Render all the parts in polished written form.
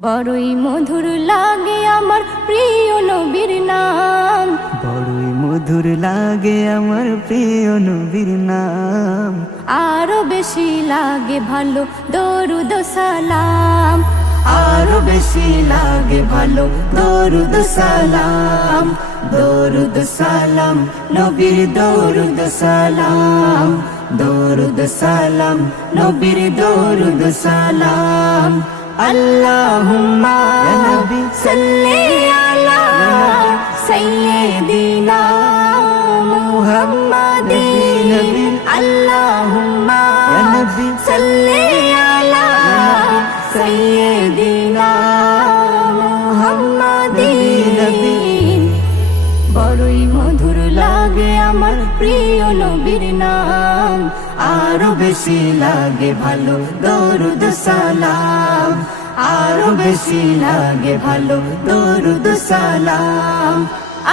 বড়ই মধুর লাগে আমার প্রিয় নবীর নাম, বড়ই মধুর লাগে আমার প্রিয় নবীর নাম। আরো বেশি লাগে ভালো দরুদ সালাম, আরো বেশি লাগে ভালো দরুদ সালাম। দরুদ সালাম নবীর দরুদ সালাম, দরুদ সালাম নবীর দরুদ সালাম। আল্লাহুম্মা ইয়া নবী সাল্লি আলা সাইয়্যিদিনা মুহাম্মাদিন। আল্লাহুম্মা ইয়া নবী সাল্লি আলা সাইয়্যিদিনা মুহাম্মাদিন। বড়ই মধুর লাগে আমার প্রিয় নবীর নাম, আরো বেশি লাগে ভালো দরুদ সালাম, আরো বেশি লাগে ভালো দরুদ সালাম।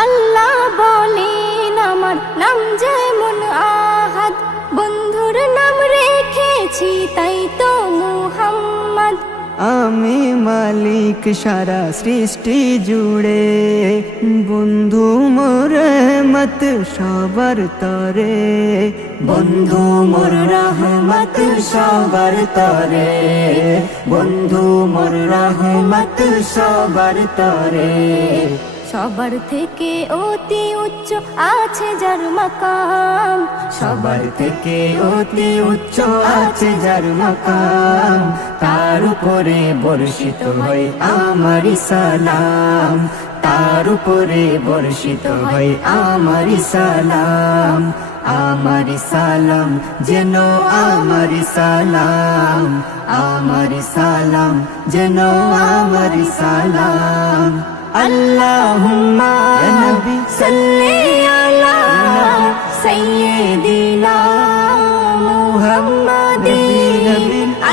আল্লাহ বলেন আমার নাম যেমন আহাদ, বন্ধুর নাম রেখেছি তাই তো মুহাম্মদ। আমি মালিক সারা সৃষ্টি জুড়ে, বন্ধু মোর রহমত সবার তরে, বন্ধু মোর রহমত সবার তরে, বন্ধু মোর রহমত সবার তরে। সবার থেকে অতি উচ্চ আছে যার মাকাম, সবার থেকে অতি উচ্চ আছে যার মাকাম, তার উপরে বর্ষিত হয় আমারি সালাম, তার উপরে বর্ষিত হয় আমারি সালাম। আমারি সালাম যেন আমারি সালাম, আমারি সালাম যেন আমারি সালাম। আল্লাহুম্মা ইয়া নবী সাল্লি আলা সাইয়্যিদিনা মুহাম্মাদিন।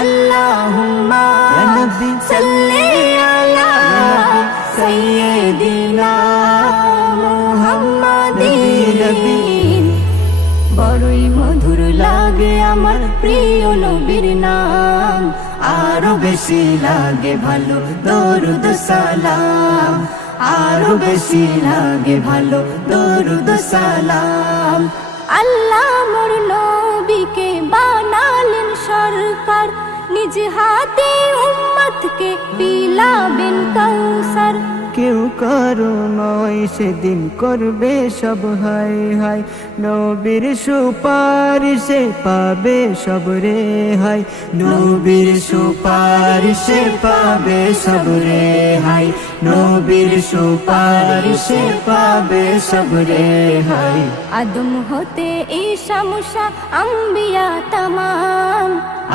আল্লাহুম্মা ইয়া নবী সাল্লি আলা সাইয়্যিদিনা মুহাম্মাদিন। বড়ই মধুর লাগে আমার প্রিয় নবীর নাম, আরো বেশি লাগে ভালো দরুদ সালাম, আরো বেশি লাগে ভালো দরুদ সালাম। আল্লাহ মোর নবীকে বানালেন সরকার, নিজ হাতে উম্মতকে বিলাবেন কাউসার। কেউ কারো নয় সেদিন করবে সব হায় হায়, নবীর সুপারিশে পাবে সব রেহাই, নবীর সুপারিশে পাবে সব রেহাই, নবীর সুপারিশে পাবে সব রেহাই। আদম হতে ঈসা মুসা আম্বিয়া তামাম,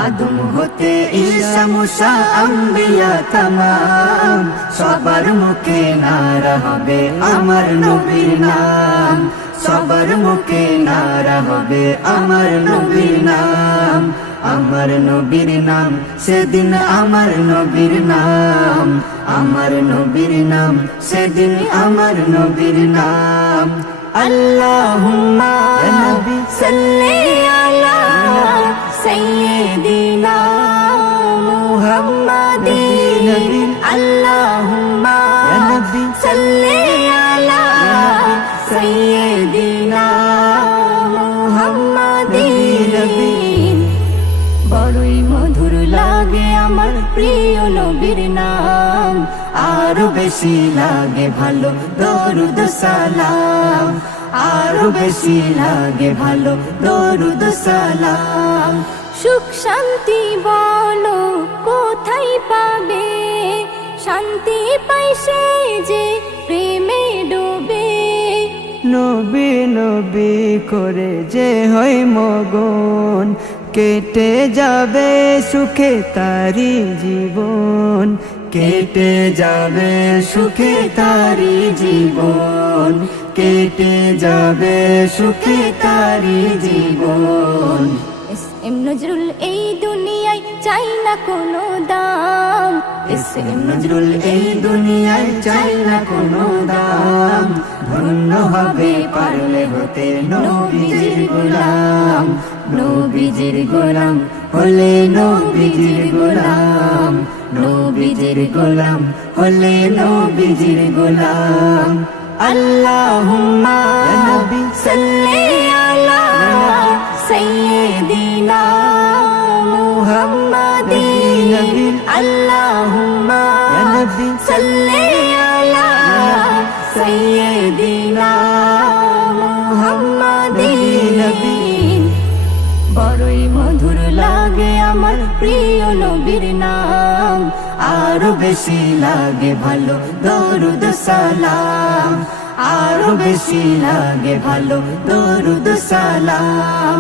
আদম হতে ঈসা মুসা আম্বিয়া তামাম, সবার মুখে নারা হবে আমার নবীর নাম, সবার মুখে নারা হবে আমার নবীর নাম। আমার নবীর নাম সেদিন আমার নবীর নাম, আমার নবীর নাম সেদিন আমার নবীর নাম। আল্লাহুম্মা ইয়া নবী সাল্লি আলা সাইয়্যিদিনা মুহাম্মাদিন। আল্লাহুম্মা ইয়া নবী সাল্লি আলা সাইয়্যিদিনা মুহাম্মাদিন। বড়ই মধুর লাগে আমার প্রিয় নবীর নাম, আরো বেশি লাগে ভালো দরুদ সালাম, আরো বেশি লাগে ভালো দরুদ সালাম। সুখ শান্তি বলো কোথায় পাবে, শান্তি পাই সে যে প্রেমে ডোবে। নবী নবী করে যে হয় মগন, কেটে যাবে সুখে তারি জীবন, কেটে যাবে সুখে তারি জীবন, কেটে যাবে সুখে তারি জীবন। এস এম নজরুল এই দুনিয়ায় চাই না কোনো দাম, এস এম নজরুল এই দুনিয়ায় চাই না কোনো দাম, ধন্য হবে পারলে হতে নবীজির গোলাম, নবীজির গোলাম হলে নবীজির গোলাম, নবীজির গোলাম হলে নবীজির গোলাম। আল্লাহুম্মা ইয়া নবী সাল্লি আলা সাইয়্যিদিনা মুহাম্মাদিন আল্লাহুম্মা ইয়া নবী সাল্লি আলা সাইয়্যিদিনা মুহাম্মাদিন বড়ই মধুর লাগে আমার প্রিয় নবীর নাম, আরো বেশি লাগে ভালো দরুদ সালাম, আরো বেশি লাগে ভালো দরুদ সালাম।